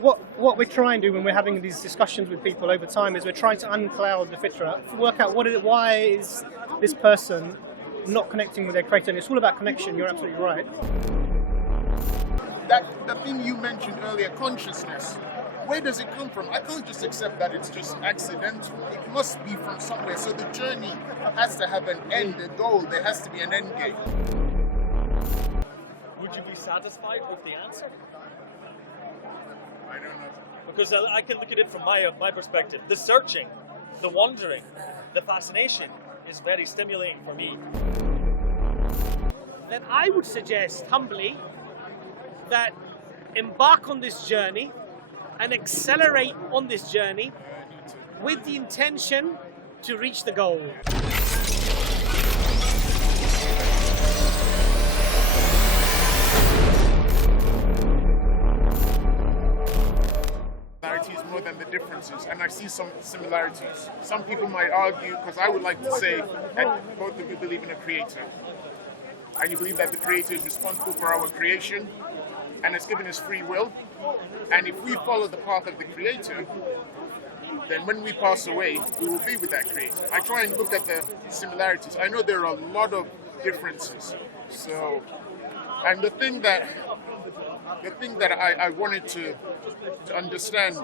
what we're trying to do when we're having these discussions with people over time is we're trying to uncloud the fitra, work out why is this person not connecting with their creator. And it's all about connection. You're absolutely right. The thing you mentioned earlier, consciousness, where does it come from? I can't just accept that it's just accidental. It must be from somewhere. So the journey has to have an end, a goal. There has to be an end game. Would you be satisfied with the answer? I don't know. Because I can look at it from my perspective. The searching, the wondering, the fascination is very stimulating for me. Then I would suggest, humbly, that embark on this journey and accelerate on this journey with the intention to reach the goal. More than the differences, and I see some similarities. Some people might argue, because I would like to say that both of you believe in a creator, and you believe that the creator is responsible for our creation and has given us free will, and if we follow the path of the creator, then when we pass away, we will be with that creator. I try and look at the similarities. I know there are a lot of differences. So, and the thing that I wanted to understand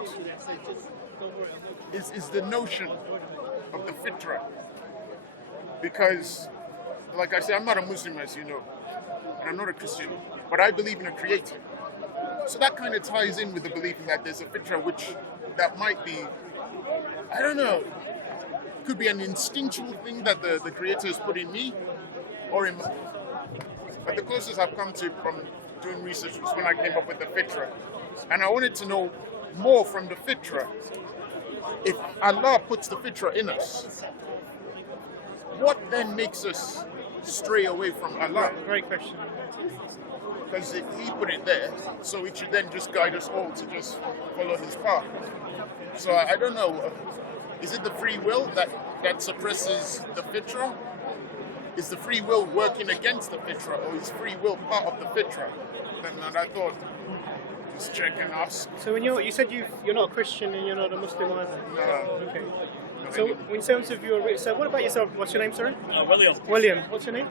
is the notion of the fitra. Because, like I said, I'm not a Muslim, as you know, and I'm not a Christian, but I believe in a creator. So that kind of ties in with the belief that there's a fitra, that might be, I don't know, could be an instinctual thing that the creator has put in me, or in, but the closest I've come to from doing research was when I came up with the fitra. And I wanted to know more from the fitra. If Allah puts the fitra in us, what then makes us stray away from Allah? Great question. Because He put it there, so it should then just guide us all to just follow His path. So I don't know, is it the free will that suppresses the fitra? Is the free will working against the fitra, or is free will part of the fitra? And I thought, just check and ask. So when you said you're not a Christian and you're not a Muslim either. No. Okay. So in terms of so what about yourself? What's your name, sorry? William. William. What's your name?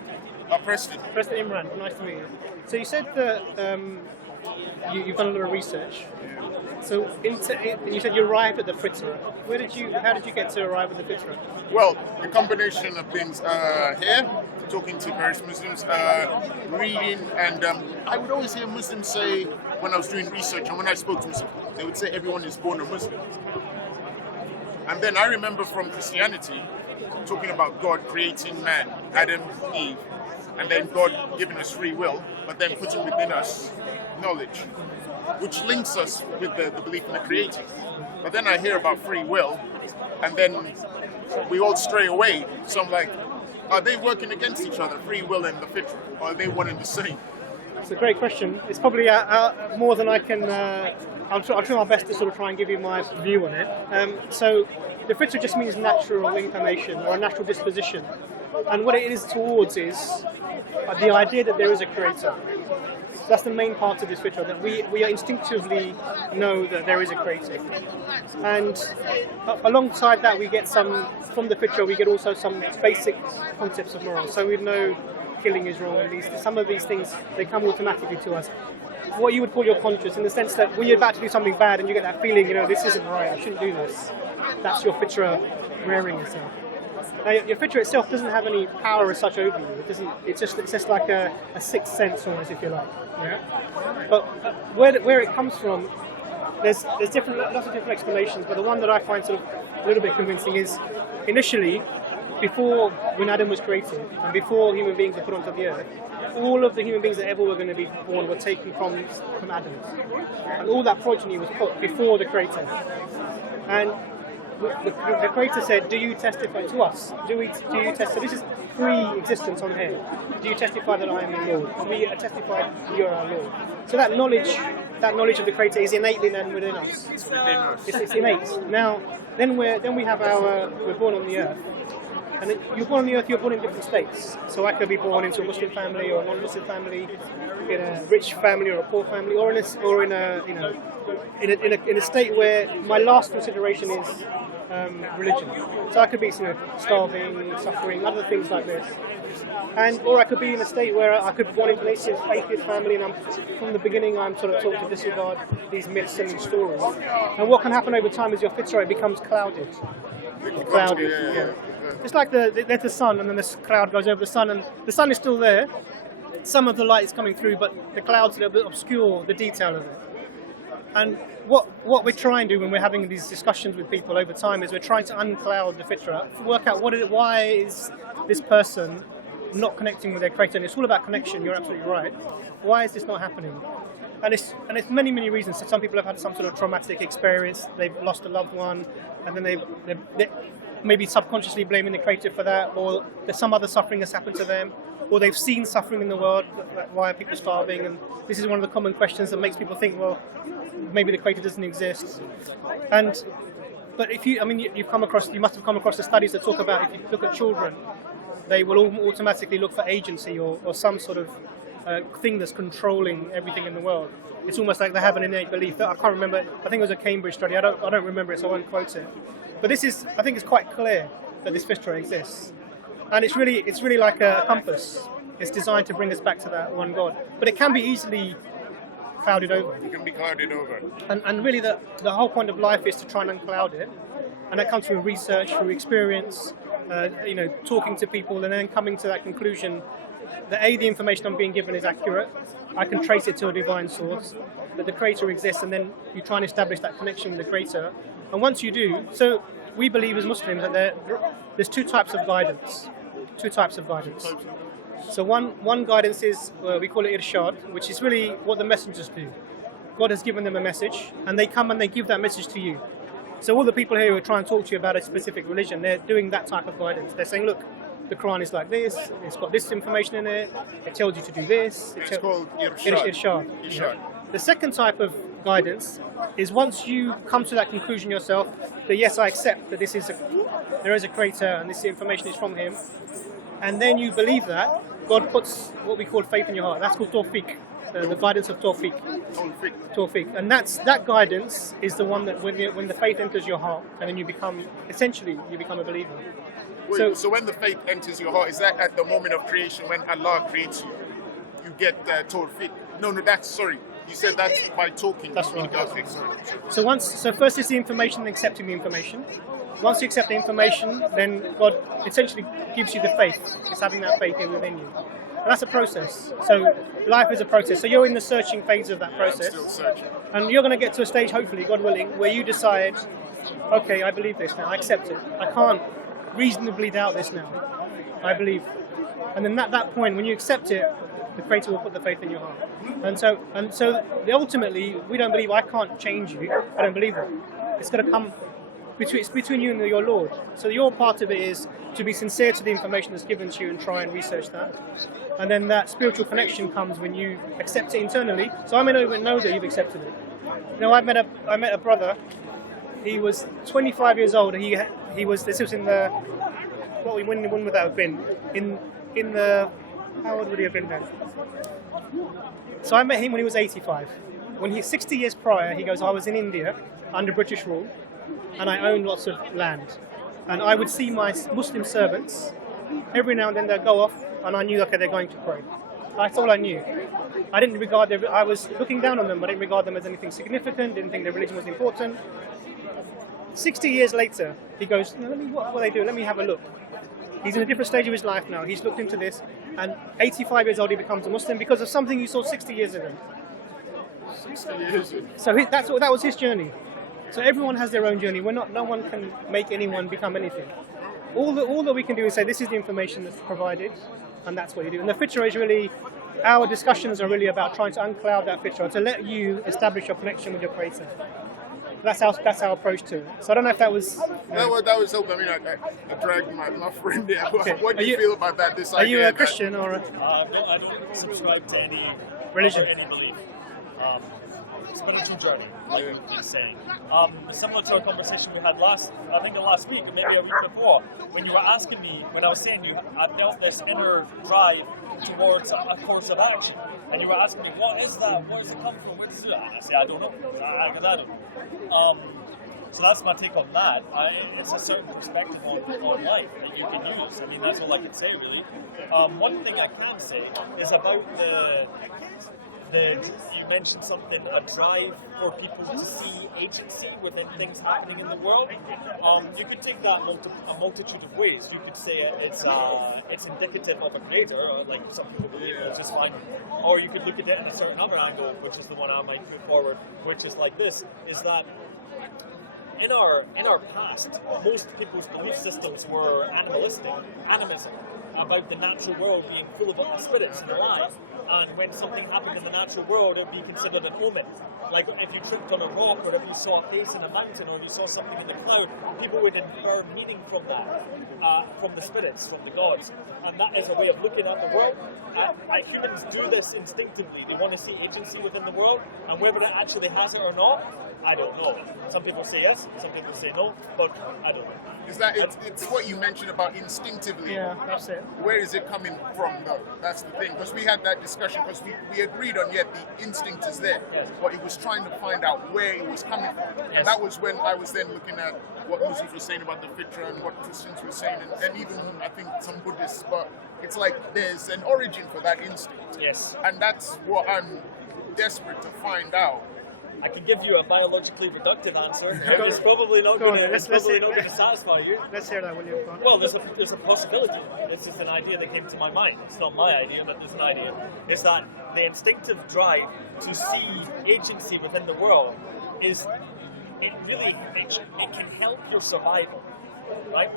Preston. Preston Imran. Nice to meet you. So you said that you've done a lot of research. So you said you arrived at the fitra. How did you get to arrive at the fitra? Well, the combination of things here, talking to various Muslims, reading, and I would always hear Muslims say, when I was doing research and when I spoke to Muslims, they would say everyone is born a Muslim. And then I remember from Christianity, talking about God creating man, Adam, Eve, and then God giving us free will, but then putting within us knowledge, which links us with the belief in the creator. But then I hear about free will, and then we all stray away. So I'm like, are they working against each other, free will and the fitra, or are they one and the same? It's a great question. It's probably more than I can. I'll try my best to sort of try and give you my view on it. So the fitra just means natural inclination or a natural disposition, and what it is towards is the idea that there is a creator. That's the main part of this fitra, that we instinctively know that there is a creator. And alongside that, we get from the fitra, we get also some basic concepts of morals. So we know killing is wrong, at least. Some of these things, they come automatically to us. What you would call your conscience, in the sense that when you're about to do something bad and you get that feeling, this isn't right, I shouldn't do this. That's your fitra rearing itself. Now, your fitra itself doesn't have any power as such over you. It's just like a sixth sense, almost, if you like. Yeah. But where it comes from, there's lots of different explanations. But the one that I find sort of a little bit convincing is, initially, when Adam was created and before human beings were put onto the earth, all of the human beings that ever were going to be born were taken from Adam, and all that progeny was put before the Creator. And the Creator said, "Do you testify to us? Do you testify? This is pre-existence on here. Do you testify that I am your Lord? And we testify that you are our Lord." So that knowledge of the Creator is innately then within us. It's innate. Now, then we have we're born on the earth, And you're born on the earth, you're born in different states. So I could be born into a Muslim family or a non-Muslim family, in a rich family or a poor family, or in a state where my last consideration is religion. So I could be starving, suffering, other things like this. Or I could be in a state where I could be born into an atheist family, and from the beginning I'm sort of taught to disregard these myths and these stories. And what can happen over time is your fitra becomes clouded. Yeah. It's like there's the sun, and then this cloud goes over the sun, and the sun is still there. Some of the light is coming through, but the clouds a little bit obscure the detail of it. And what we're trying to do when we're having these discussions with people over time is we're trying to uncloud the fitra, work out why is this person not connecting with their creator. And it's all about connection. You're absolutely right. Why is this not happening? And it's many reasons. So some people have had some sort of traumatic experience. They've lost a loved one, and then they maybe subconsciously blaming the creator for that, or there's some other suffering that's happened to them, or they've seen suffering in the world. Like, why are people starving? And this is one of the common questions that makes people think, well, maybe the creator doesn't exist. But you must have come across the studies that talk about, if you look at children, they will automatically look for agency or some sort of thing that's controlling everything in the world. It's almost like they have an innate belief. I can't remember. I think it was a Cambridge study. I don't remember it, so I won't quote it. But I think it's quite clear that this fitra exists, and it's really like a compass. It's designed to bring us back to that one God. But it can be easily clouded over. It can be clouded over. And really, the whole point of life is to try and uncloud it, and that comes through research, through experience, talking to people, and then coming to that conclusion that the information I'm being given is accurate. I can trace it to a divine source, that the creator exists, and then you try and establish that connection with the creator. And once you do, so we believe as Muslims that there's two types of guidance. So one guidance is, we call it irshad, which is really what the messengers do. God has given them a message, and they come and they give that message to you. So all the people here who are trying to talk to you about a specific religion, they're doing that type of guidance. They're saying, look, the Quran is like this, it's got this information in it, it tells you to do this. It's called irshad. Irshad. The second type of guidance is once you come to that conclusion yourself, that yes, I accept that there is a creator and this information is from him, and then you believe that, God puts what we call faith in your heart. That's called tawfiq, the guidance of tawfiq. Tawfiq. And that guidance is the one that when the faith enters your heart, and then you become a believer. Wait, so when the faith enters your heart, is that at the moment of creation when Allah creates you? You get tawfiq. No, sorry. You said that's by talking. That's right. Okay, sorry. So first is the information and accepting the information. Once you accept the information, then God essentially gives you the faith. It's having that faith within you. And that's a process. So life is a process. So you're in the searching phase of that process. I'm still searching. And you're going to get to a stage, hopefully, God willing, where you decide, okay, I believe this now. I accept it. I can't reasonably doubt this now. I believe. And then at that point, when you accept it, the Creator will put the faith in your heart. And so ultimately, we don't believe I can't change you. I don't believe that. It's going to come between you and your Lord. So your part of it is to be sincere to the information that's given to you and try and research that. And then that spiritual connection comes when you accept it internally. So I may not even know that you've accepted it. I met a brother. He was 25 years old. He was. This was in the. When would that have been? In the. How old would he have been then? So I met him when he was 85. When he's 60 years prior, he goes, I was in India under British rule, and I owned lots of land. And I would see my Muslim servants, every now and then they'd go off, and I knew, okay, they're going to pray. That's all I knew. I didn't regard them, I was looking down on them, but I didn't regard them as anything significant, didn't think their religion was important. 60 years later, he goes, what they do, let me have a look. He's in a different stage of his life now. He's looked into this, and 85 years old, he becomes a Muslim because of something he saw 60 years ago. 60 years ago. So that was his journey. So everyone has their own journey. No one can make anyone become anything. All that we can do is say this is the information that's provided, and that's what you do. And the fitra is really, our discussions are really about trying to uncloud that fitra, to let you establish your connection with your Creator. That's our approach to it. So I don't know if that was... That was helpful. I mean, I dragged my friend there. Okay. What do you feel about that? This are idea you a Christian or a... No, I don't subscribe to any religion? or any belief. spiritual journey, like you were saying. Similar to a conversation we had last week, or maybe a week before, when you were asking me, when I was saying I felt this inner drive towards a course of action, and you were asking me, what is that? Where does it come from? Where does it? And I say, I don't know, because I don't know. So that's my take on that. It's a certain perspective on life that you can use. I mean, that's all I can say, really. One thing I can say is about you mentioned something, a drive for people to see agency within things happening in the world. You could take that a multitude of ways. You could say it's indicative of a creator, or like some people believe, which is fine. Or you could look at it in a certain other angle, which is the one I might put forward, which is like this, is that in our past, most people's belief systems were animism, about the natural world being full of spirits and alive. And when something happened in the natural world, it would be considered an omen. Like if you tripped on a rock, or if you saw a face in a mountain, or if you saw something in the cloud, people would infer meaning from that, from the spirits, from the gods. And that is a way of looking at the world. Humans do this instinctively. They want to see agency within the world, and whether it actually has it or not, I don't know. Some people say yes, some people say no, but I don't know. Is that it's what you mentioned about instinctively? Yeah, that's it. Where is it coming from, though? That's the thing. Because we had that discussion, because we agreed on, yet the instinct is there. Yes. But it was trying to find out where it was coming from. Yes. And that was when I was then looking at what Muslims were saying about the fitra and what Christians were saying, and even, I think, some Buddhists. But it's like there's an origin for that instinct. Yes. And that's what I'm desperate to find out. I can give you a biologically reductive answer. It's probably not going to satisfy you. Let's hear that, William. Well, there's a possibility. This is an idea that came to my mind. It's not my idea, but there's an idea. It's that the instinctive drive to see agency within the world it can help your survival, right?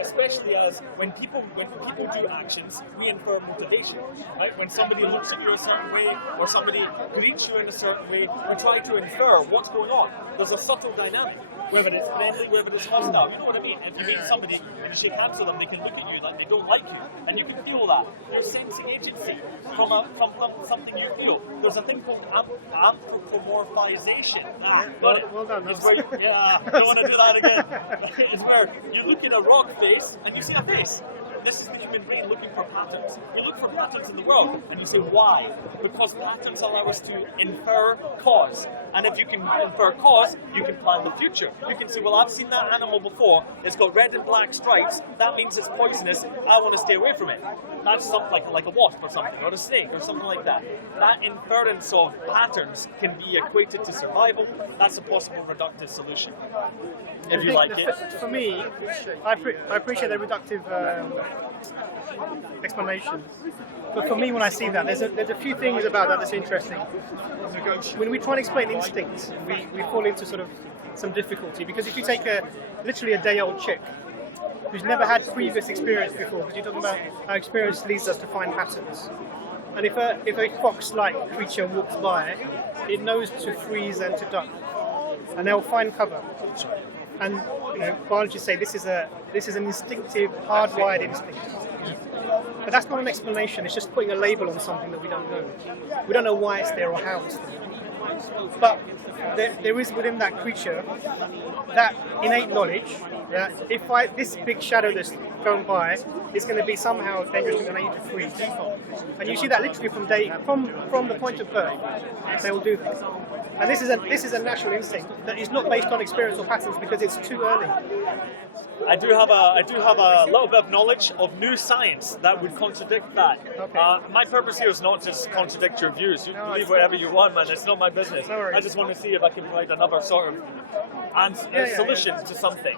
Especially as when people do actions, we infer motivation, right? When somebody looks at you a certain way, or somebody greets you in a certain way, we try to infer what's going on. There's a subtle dynamic, whether it's friendly, whether it's hostile. You know what I mean? If you meet somebody and you shake hands with them, they can look at you like they don't like you, and you can feel that. You're sensing agency from something you feel. There's a thing called anthropomorphization. Well done. Don't want to do that again. It's where you look in a rock face and you see a face. This is the human brain looking for patterns. We look for patterns in the world, and you say, why? Because patterns allow us to infer cause. And if you can infer cause, you can plan the future. You can say, well, I've seen that animal before. It's got red and black stripes. That means it's poisonous. I want to stay away from it. That's something like a wasp or something, or a snake or something like that. That inference of patterns can be equated to survival. That's a possible reductive solution. If you like it. For me, I appreciate the reductive explanations. But for me, when I see that, there's a few things about that that's interesting. When we try and explain instinct, we fall into sort of some difficulty, because if you take literally a day-old chick who's never had previous experience before, because you're talking about how experience leads us to find patterns. And if a fox-like creature walks by, it knows to freeze and to duck, and they'll find cover. And biologists say this is an instinctive, hardwired instinct. But that's not an explanation. It's just putting a label on something that we don't know. We don't know why it's there or how it's there. But there is within that creature that innate knowledge that if this big shadow that's going by is going to be somehow dangerous and I need to freeze. And you see that literally from the point of birth, they will do this. And this is a natural instinct that is not based on experience or patterns, because it's too early. I do have a little bit of knowledge of new science that would contradict that. Okay. My purpose here is not to just contradict your views. You can believe whatever you want, man. It's not my business. No worries. I just want to see if I can provide another sort of solution to something.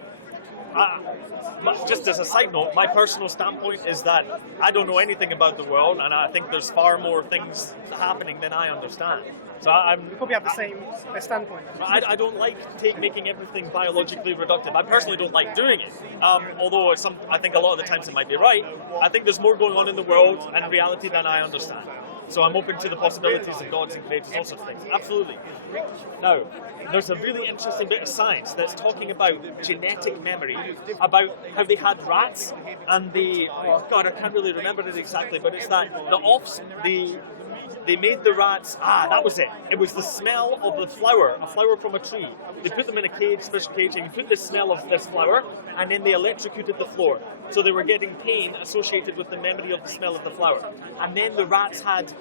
Just as a side note, my personal standpoint is that I don't know anything about the world, and I think there's far more things happening than I understand. So We probably have the same standpoint. I don't like making everything biologically reductive. I personally don't like doing it. Although I think a lot of the times it might be right. I think there's more going on in the world and reality than I understand. So I'm open to the possibilities of gods and creators, all sorts of things. Absolutely. Now, there's a really interesting bit of science that's talking about genetic memory, about how they had rats and I can't really remember it exactly, but it's that the they made the rats, that was it. It was the smell of the flower, a flower from a tree. They put them in a cage, special cage, and you put the smell of this flower, and then they electrocuted the floor. So they were getting pain associated with the memory of the smell of the flower. And then the rats had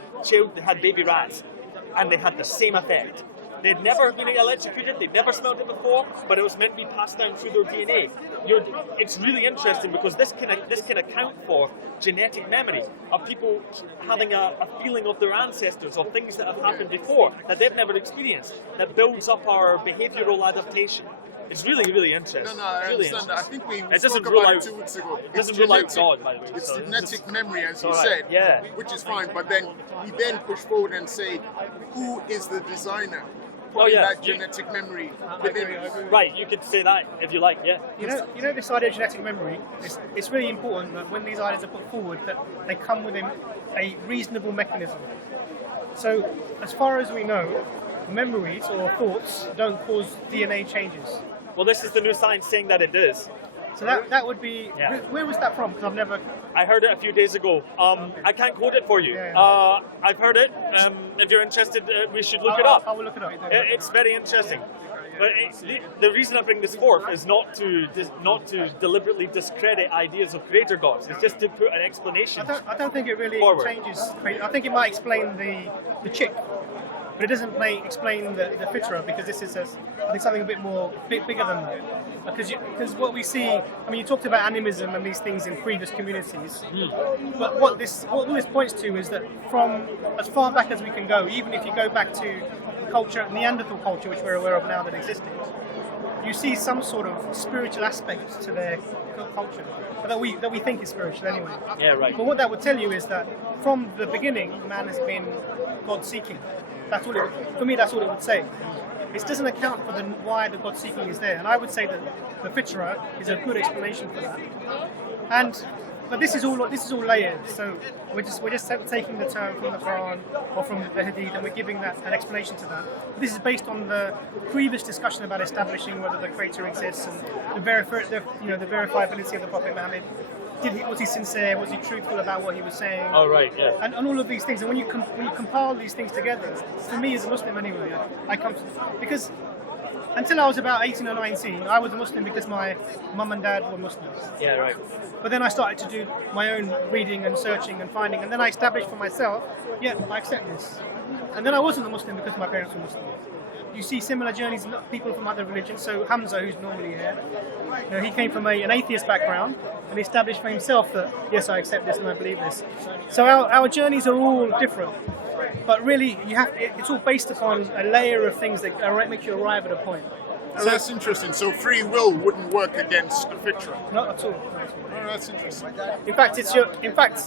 baby rats, and they had the same effect. They'd never been electrocuted, they'd never smelled it before, but it was meant to be passed down through their DNA. It's really interesting because this can account for genetic memory of people having a feeling of their ancestors or things that have happened before that they've never experienced, that builds up our behavioral adaptation. It's really, really interesting. No, I really understand that. I think we It spoke doesn't rule about it out- 2 weeks ago. It doesn't rule out God, by the way. It's so genetic memory, as you all right, said, yeah. which is fine. But then we then push forward and say, who is the designer? Oh, yeah. That genetic memory within. Right, you could say that if you like, yeah. You know this idea of genetic memory. It's really important that when these ideas are put forward, that they come within a reasonable mechanism. So, as far as we know, memories or thoughts don't cause DNA changes. Well, this is the new science saying that it does. So that would be. Yeah. Where was that from? Because I've never. I heard it a few days ago. I can't quote it for you. Yeah. I've heard it. If you're interested, we should look it up. I will look it up. It's very interesting. But the reason I bring this forth is not to deliberately discredit ideas of creator gods. It's just to put an explanation. I don't think it really Forward. changes. I think it might explain the chick, but it doesn't explain the Fitra, because this is I think something a bit bigger than that. Because what we see, I mean, you talked about animism and these things in previous communities, but what all this points to is that from as far back as we can go, even if you go back to culture, Neanderthal culture, which we're aware of now that existed, you see some sort of spiritual aspect to their culture that we think is spiritual anyway. Yeah, right. But what that would tell you is that from the beginning, man has been God-seeking. That's all for me. That's all it would say. It doesn't account for why the God-seeking is there, and I would say that the Fitra is a good explanation for that. But this is all layered. So we're just taking the term from the Quran or from the Hadith, and we're giving that an explanation to that. This is based on the previous discussion about establishing whether the Creator exists and the verifiability of the Prophet Muhammad. Was he sincere? Was he truthful about what he was saying? Oh, right, yeah. And all of these things. And when you compile these things together, for me as a Muslim anyway, I come to, because until I was about 18 or 19, I was a Muslim because my mum and dad were Muslims. Yeah, right. But then I started to do my own reading and searching and finding, and then I established for myself, I accept this. And then I wasn't a Muslim because my parents were Muslim. You see similar journeys in people from other religions. So Hamza, who's normally here, he came from an atheist background and established for himself that, yes, I accept this and I believe this. So our journeys are all different. But really, it's all based upon a layer of things that make you arrive at a point. So that's interesting. So free will wouldn't work against the Fitra. Not at all. Oh, that's interesting. In fact,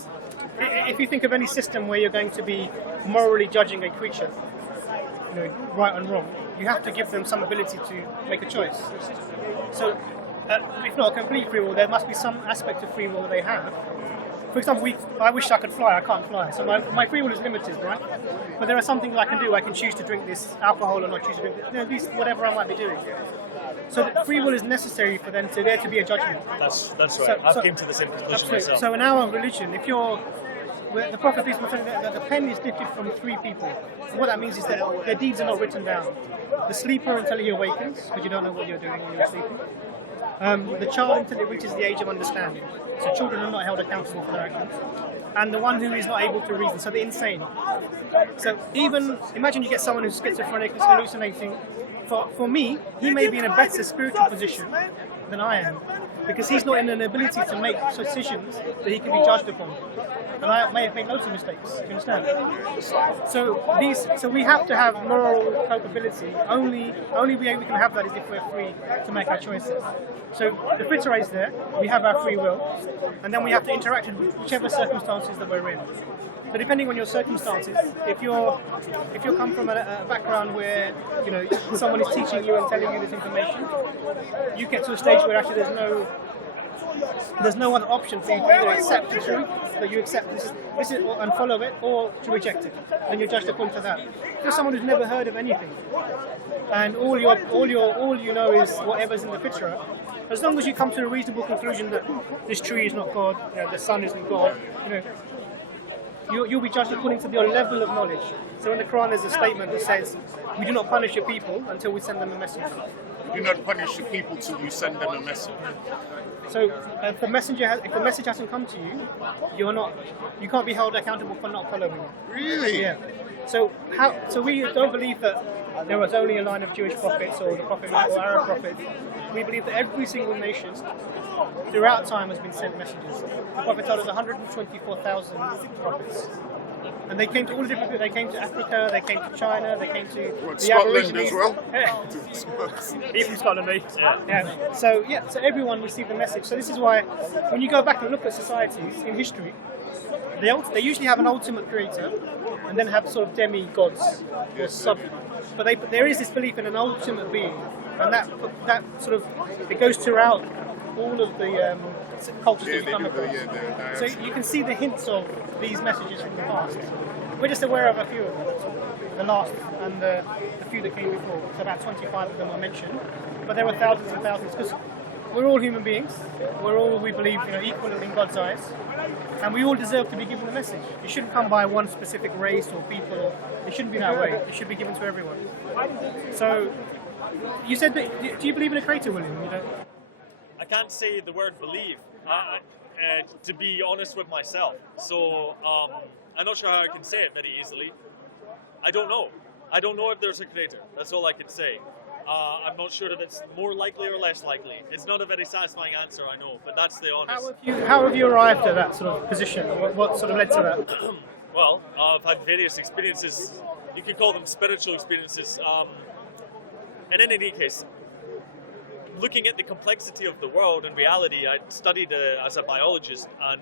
if you think of any system where you're going to be morally judging a creature, right and wrong, you have to give them some ability to make a choice. So, if not complete free will, there must be some aspect of free will that they have. For example, I wish I could fly, I can't fly. So my free will is limited, right? But there are some things I can do. I can choose to drink this alcohol or not choose to drink it. Whatever I might be doing. So free will is necessary for there to be a judgment. That's right. I've came to the same conclusion Absolutely. myself. So in our religion, the Prophet was saying that the pen is lifted from 3 people. And what that means is that their deeds are not written down. The sleeper until he awakens, because you don't know what you're doing when you're sleeping. The child until it reaches the age of understanding. So children are not held accountable for their actions. And the one who is not able to reason, so the insane. So imagine you get someone who's schizophrenic, who's hallucinating. For me, he may be in a better spiritual position than I am, because he's not in an ability to make decisions that he can be judged upon. And I may have made loads of mistakes. Do you understand? So we have to have moral culpability. Only way we can have that is if we're free to make our choices. So the Fitra is there. We have our free will, and then we have to interact in whichever circumstances that we're in. So depending on your circumstances, if you come from a background where someone is teaching you and telling you this information, you get to a stage where actually there's no other option for you to either accept the truth, that you accept this and follow it, or to reject it, and you're judged according to that. If you're someone who's never heard of anything, and all you know is whatever's in the Fitra, as long as you come to a reasonable conclusion that this tree is not God, the sun isn't God, you'll be judged according to your level of knowledge. So in the Quran there's a statement that says, we do not punish your people until we send them a message. Do not punish the people till you send them a message. So if the message hasn't come to you, you can't be held accountable for not following it. Really? Yeah. So we don't believe that there was only a line of Jewish prophets or the prophet or Arab prophets. We believe that every single nation throughout time has been sent messages. The Prophet told us 124,000 prophets. And they came to all the different people. They came to Africa, they came to China, they came to the Scotland Aborigines. as well? Yeah. Even Scotland, mate. Yeah. So everyone received the message. So this is why, when you go back and look at societies in history, they usually have an ultimate creator, and then have sort of demigods or sub. But there is this belief in an ultimate being, and that sort of it goes throughout all of the cultures that you come across. So you can see the hints of these messages from the past. We're just aware of a few of them, the last and the few that came before. So about 25 of them are mentioned, but there were thousands and thousands because we're all human beings. We're all, we believe, equal in God's eyes, and we all deserve to be given a message. It shouldn't come by one specific race or people. It shouldn't be that way. It should be given to everyone. So you said that. Do you believe in a creator, William? I can't say the word believe, to be honest with myself. So I'm not sure how I can say it very easily. I don't know. I don't know if there's a creator. That's all I can say. I'm not sure if it's more likely or less likely. It's not a very satisfying answer, I know, but that's the honest. How have you arrived at that sort of position? What sort of led to that? Well, I've had various experiences. You could call them spiritual experiences. And in any case, looking at the complexity of the world and reality, I studied as a biologist, and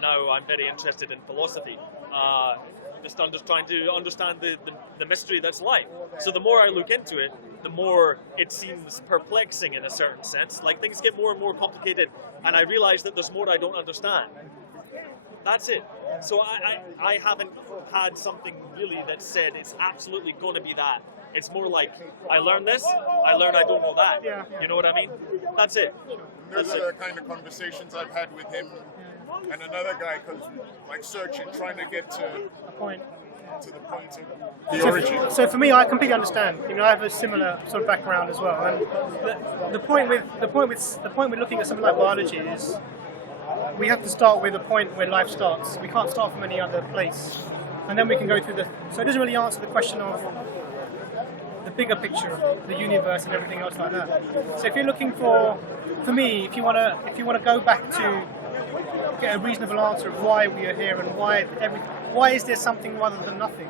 now I'm very interested in philosophy. Just trying to understand the mystery that's life. So the more I look into it, the more it seems perplexing in a certain sense. Like things get more and more complicated, and I realize that there's more I don't understand. That's it. So I haven't had something really that said it's absolutely going to be that. It's more like, I learned this, I learned I don't know that. Yeah. You know what I mean? That's it. Those are the kind of conversations I've had with him and another guy, because like searching, trying to get to A point. the point of the origin. So for me, I completely understand. I have a similar sort of background as well. And the point with looking at something like biology is we have to start with a point where life starts. We can't start from any other place, and then we can go through the. So it doesn't really answer the question of the bigger picture of the universe and everything else like that. So if you're looking for me, if you want to go back to get a reasonable answer of why we are here and why is there something rather than nothing,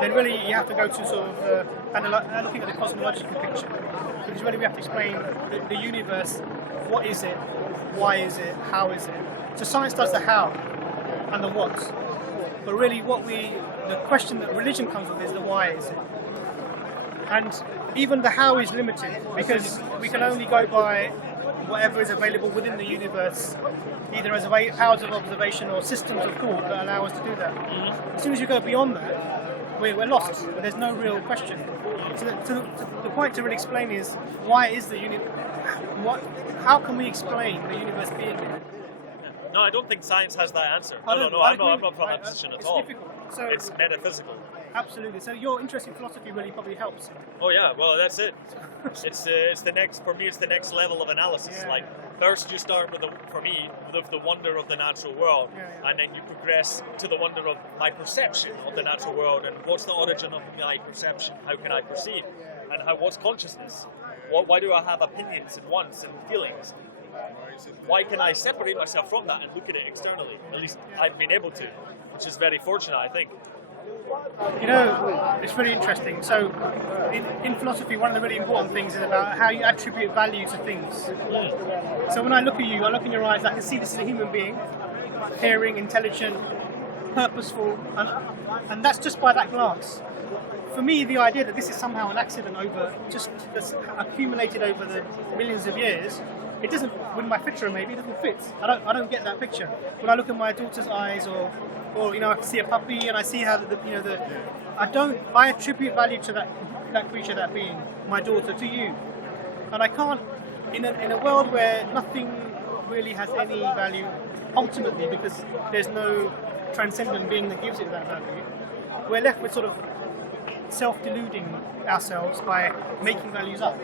then really you have to go to sort of looking at the cosmological picture, because really we have to explain the universe. What is it? Why is it? How is it? So science does the how and the what, but really the question that religion comes with is the why is it. And even the how is limited, because we can only go by whatever is available within the universe, either as powers of observation or systems of thought that allow us to do that. As soon as you go beyond that, we're lost. There's no real question. So the point to really explain is, why is the universe? How can we explain the universe being here? No, I don't think science has that answer. I'm not from that position at all. It's difficult. So it's metaphysical. Absolutely. So your interest in philosophy really probably helps. Oh yeah, well that's it. It's the next, for me, it's the next level of analysis. Yeah. Like first you start with the wonder of the natural world, and then you progress to the wonder of my perception of the natural world, and what's the origin of my perception? How can I perceive? And what's consciousness? Why do I have opinions and wants and feelings? Why can I separate myself from that and look at it externally? At least I've been able to, which is very fortunate, I think. It's really interesting. So, in philosophy, one of the really important things is about how you attribute value to things. So when I look at you, I look in your eyes, I can see this is a human being, caring, intelligent, purposeful, and that's just by that glance. For me, the idea that this is somehow an accident that's accumulated over the millions of years, it doesn't. With my picture, maybe it doesn't fit. I don't get that picture. When I look at my daughter's eyes, or I can see a puppy and I see how I attribute value to that creature, that being, my daughter, to you, and I can't in a world where nothing really has any value ultimately, because there's no transcendent being that gives it that value, we're left with sort of self-deluding ourselves by making values up.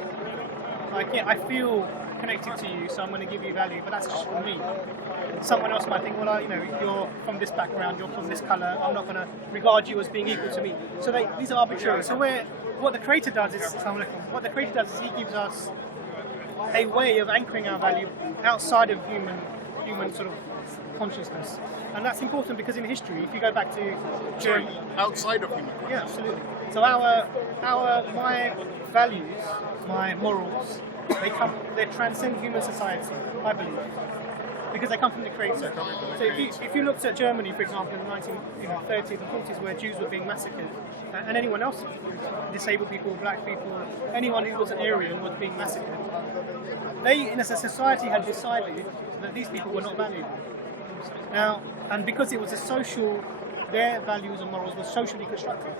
Like, yeah, I feel connected to you, so I'm going to give you value, but that's just for me. Someone else might think, well, you're from this background, you're from this colour, I'm not going to regard you as being equal to me. So these are arbitrary. So what the Creator does is, he gives us a way of anchoring our value outside of human sort of consciousness. And that's important because in history, if you go back to Germany, outside of human. yeah, absolutely. So my values, my morals, they transcend human society, I believe, because they come from the Creator. So if you looked at Germany, for example, in the 1930s and 40s, where Jews were being massacred, and anyone else, disabled people, black people, anyone who was an Aryan was being massacred, they, as a society, had decided that these people were not valuable. Now, and because it was their values and morals were socially constructed.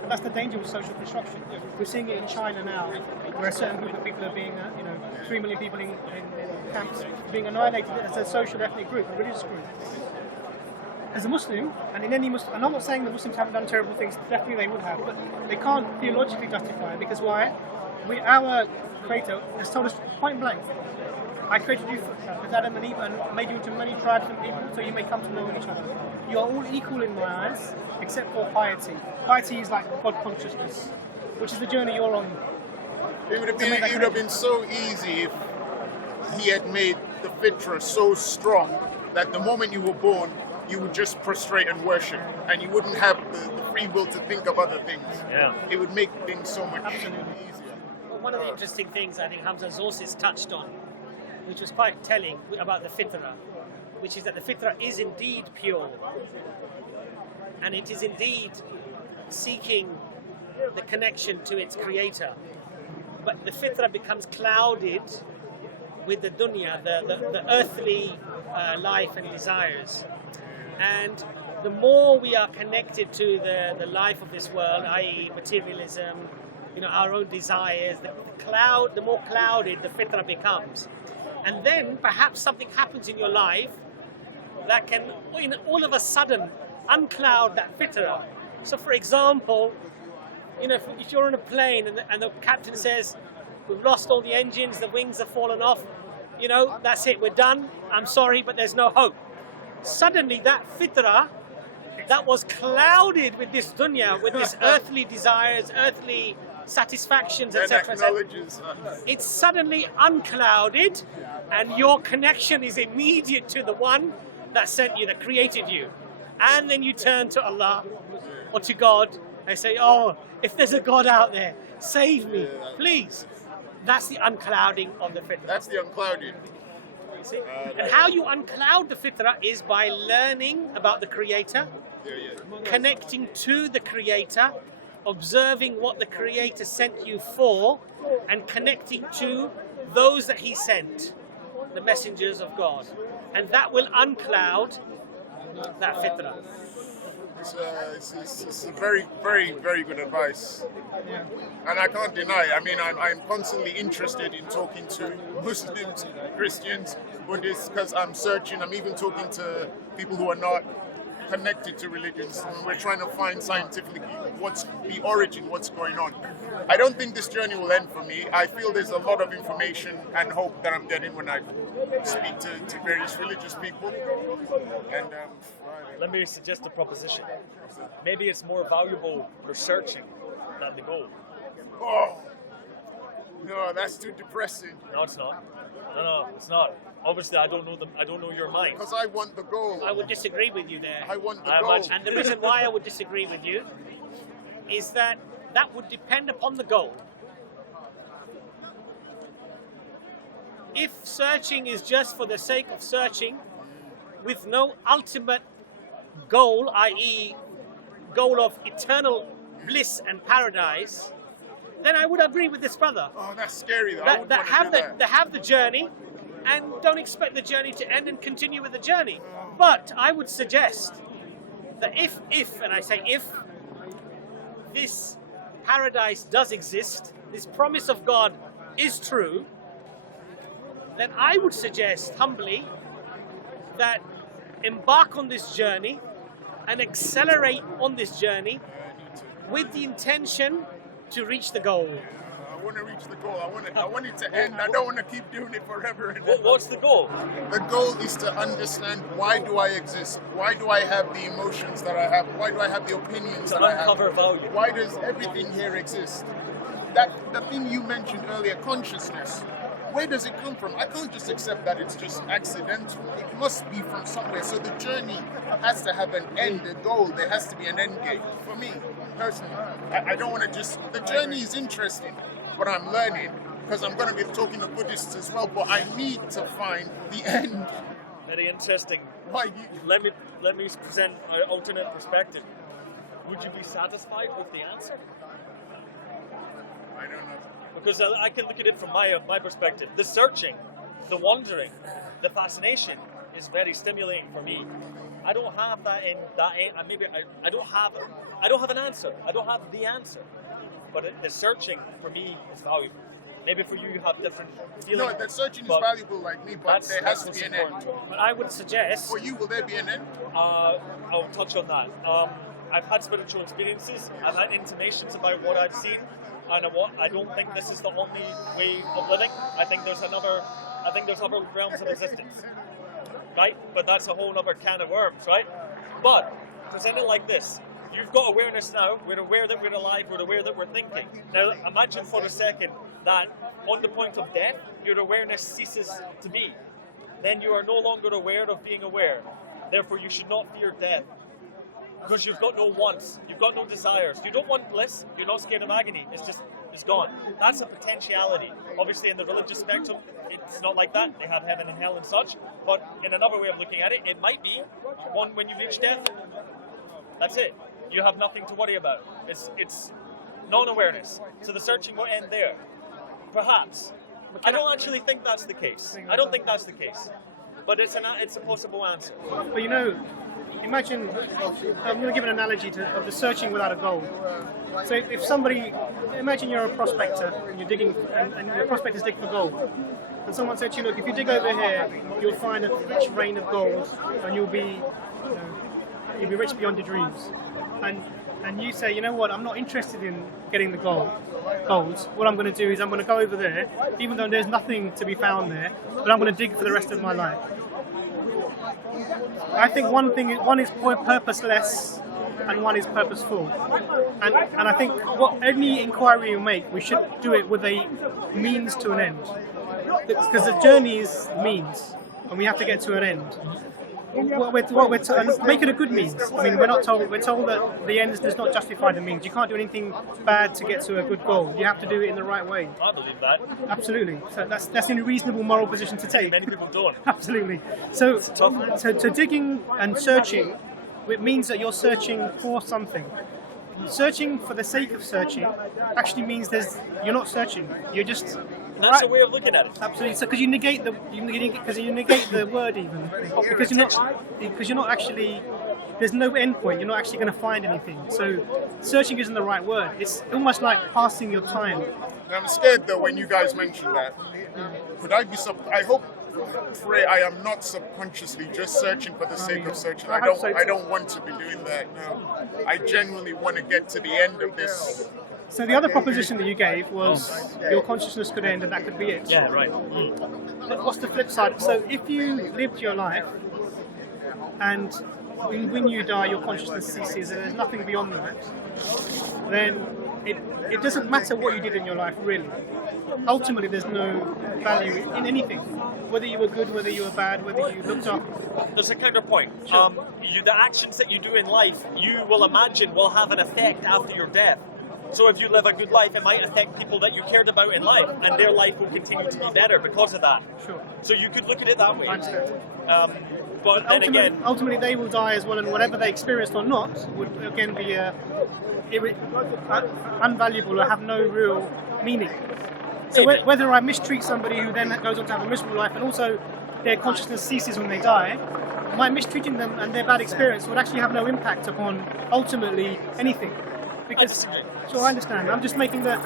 And that's the danger with social construction. We're seeing it in China now, where a certain group of people are being, 3 million people in camps, being annihilated as a social ethnic group, a religious group. As a Muslim, and in any Muslim, and I'm not saying that Muslims haven't done terrible things, definitely they would have, but they can't theologically justify it, because why? Our Creator has told us point blank, I created you with Adam and Eve and made you into many tribes and people so you may come to know each other. You are all equal in my eyes, except for piety. Piety is like God consciousness, which is the journey you're on. It would have been so easy if he had made the fitra so strong that the moment you were born, you would just prostrate and worship, and you wouldn't have the free will to think of other things. Yeah. It would make things so much Absolutely. easier. Well, one of the interesting things I think Hamza Zorsis touched on, which was quite telling about the fitra, which is that the fitra is indeed pure, and it is indeed seeking the connection to its creator. But the fitra becomes clouded with the dunya, the earthly life and desires. And the more we are connected to the life of this world, i.e. materialism, our own desires, the more clouded the fitra becomes. And then perhaps something happens in your life that can, all of a sudden, uncloud that fitra. So, for example, if you're on a plane and the captain says, "We've lost all the engines, the wings have fallen off, that's it, we're done. I'm sorry, but there's no hope." Suddenly, that fitra that was clouded with this dunya, with these earthly desires, earthly satisfactions, etc., it's suddenly unclouded, and your connection is immediate to the one that sent you, that created you. And then you turn to Allah or to God and say, "Oh, if there's a God out there, save me, please." That's the unclouding of the fitra. That's the unclouding. See? And how you uncloud the fitra is by learning about the Creator, connecting to the Creator, observing what the Creator sent you for, and connecting to those that He sent, the messengers of God. And that will uncloud that fitra. It's a very, very, very good advice. Yeah. And I can't deny, I'm constantly interested in talking to Muslims, Christians, Buddhists, because I'm searching, I'm even talking to people who are not connected to religions, and we're trying to find scientifically what's the origin, what's going on. I don't think this journey will end for me. I feel there's a lot of information and hope that I'm getting when I speak to various religious people. And Let me suggest a proposition. Maybe it's more valuable researching than the goal. oh, no, that's too depressing. No, it's not. No, it's not. Obviously, I don't know them. I don't know your mind. Because I want the goal. I would disagree with you there. I want the I goal. imagine- And the reason why I would disagree with you is that would depend upon the goal. If searching is just for the sake of searching, with no ultimate goal, i.e. goal of eternal bliss and paradise, then I would agree with this brother. Oh, that's scary though. I That, wouldn't that wanna have do the that. that have the journey, and don't expect the journey to end and continue with the journey. But I would suggest that if and I say if this paradise does exist, this promise of God is true, then I would suggest humbly that embark on this journey and accelerate on this journey with the intention to reach the goal. I want to reach the goal. I want it to end. I don't want to keep doing it forever. And What's the goal? the goal is to understand, why do I exist? Why do I have the emotions that I have? Why do I have the opinions To that I uncover have? value. Why does everything here exist? That the thing you mentioned earlier, consciousness. Where does it come from? I can't just accept that it's just accidental. It must be from somewhere. So the journey has to have an end, a goal. There has to be an end game. For me, personally, I don't want to just... The journey is interesting, but I'm learning, because I'm going to be talking to Buddhists as well, but I need to find the end. Very interesting. Why you... Let me present an alternate perspective. Would you be satisfied with the answer? I don't know. Because I can look at it from my perspective. The searching, the wondering, the fascination is very stimulating for me. I don't have I don't have an answer. I don't have the answer. But the searching for me is valuable. Maybe for you, you have different feelings. No, the searching is but valuable like me, but there has to what's be an important. end. But I would suggest For you, will there be an end? I'll touch on that. I've had spiritual experiences. I've had intimations about what I've seen, and I don't think this is the only way of living. I think there's other realms of existence, right? But that's a whole other can of worms, right? But presented like this, you've got awareness now. We're aware that we're alive. We're aware that we're thinking. Now, imagine for a second that on the point of death, your awareness ceases to be. Then you are no longer aware of being aware. Therefore, you should not fear death. Because you've got no wants, you've got no desires. You don't want bliss, you're not scared of agony. It's gone. That's a potentiality. Obviously, in the religious spectrum, it's not like that. They have heaven and hell and such. But in another way of looking at it, it might be one when you reach death. That's it. You have nothing to worry about. It's non-awareness. So the searching will end there. Perhaps. I don't actually think that's the case. I don't think that's the case. But it's a possible answer. But you know, imagine, I'm going to give an analogy of the searching without a goal. So if somebody, imagine you're a prospector and you're digging, and your prospectors dig for gold. And someone said to you, look, if you dig over here, you'll find a rich rain of gold and you'll be rich beyond your dreams. And you say, you know what, I'm not interested in getting the gold. What I'm going to do is I'm going to go over there, even though there's nothing to be found there, but I'm going to dig for the rest of my life. I think one is purposeless and one is purposeful. And I think any inquiry you make, we should do it with a means to an end. Because the journey is means, and we have to get to an end. And make it a good means. I mean, we're told that the ends does not justify the means. You can't do anything bad to get to a good goal. You have to do it in the right way. I believe that. Absolutely. So that's in a reasonable moral position to take. Many people don't. Absolutely. So digging and searching, it means that you're searching for something. Searching for the sake of searching actually means you're not searching. You're just. That's a way of looking at it. Absolutely. So because you negate the word even because you're not actually. There's no end point. You're not actually going to find anything. So searching isn't the right word. It's almost like passing your time. I'm scared though when you guys mention that. Could I be I hope, pray I am not subconsciously just searching for the sake of searching. I don't want to be doing that. No, I genuinely want to get to the end of this. So the other proposition that you gave was your consciousness could end and that could be it. Yeah, right. But what's the flip side? So if you lived your life and when you die your consciousness ceases and there's nothing beyond that, then it doesn't matter what you did in your life really. Ultimately there's no value in anything. Whether you were good, whether you were bad, whether you looked up. There's a counterpoint. The actions that you do in life, you will imagine will have an effect after your death. So if you live a good life, it might affect people that you cared about in life, and their life will continue to be better because of that. Sure. So you could look at it that way. I understand. But then again, ultimately they will die as well, and whatever they experienced or not would again be unvaluable or have no real meaning. So whether I mistreat somebody who then goes on to have a miserable life, and also their consciousness ceases when they die, my mistreating them and their bad experience would actually have no impact upon ultimately anything. Because, I understand. I'm just making the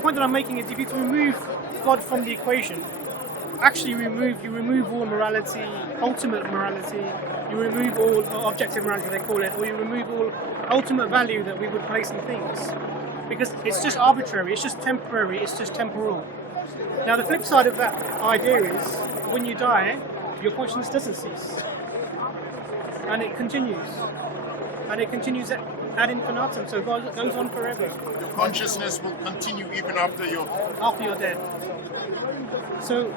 point that I'm making is if you remove God from the equation, actually you remove all morality, ultimate morality, you remove all objective morality, they call it, or you remove all ultimate value that we would place in things. Because it's just arbitrary, it's just temporary, it's just temporal. Now the flip side of that idea is, when you die, your consciousness doesn't cease. And it continues. And it continues ad infinitum, so it goes on forever. Your consciousness will continue even after you're After you're dead. So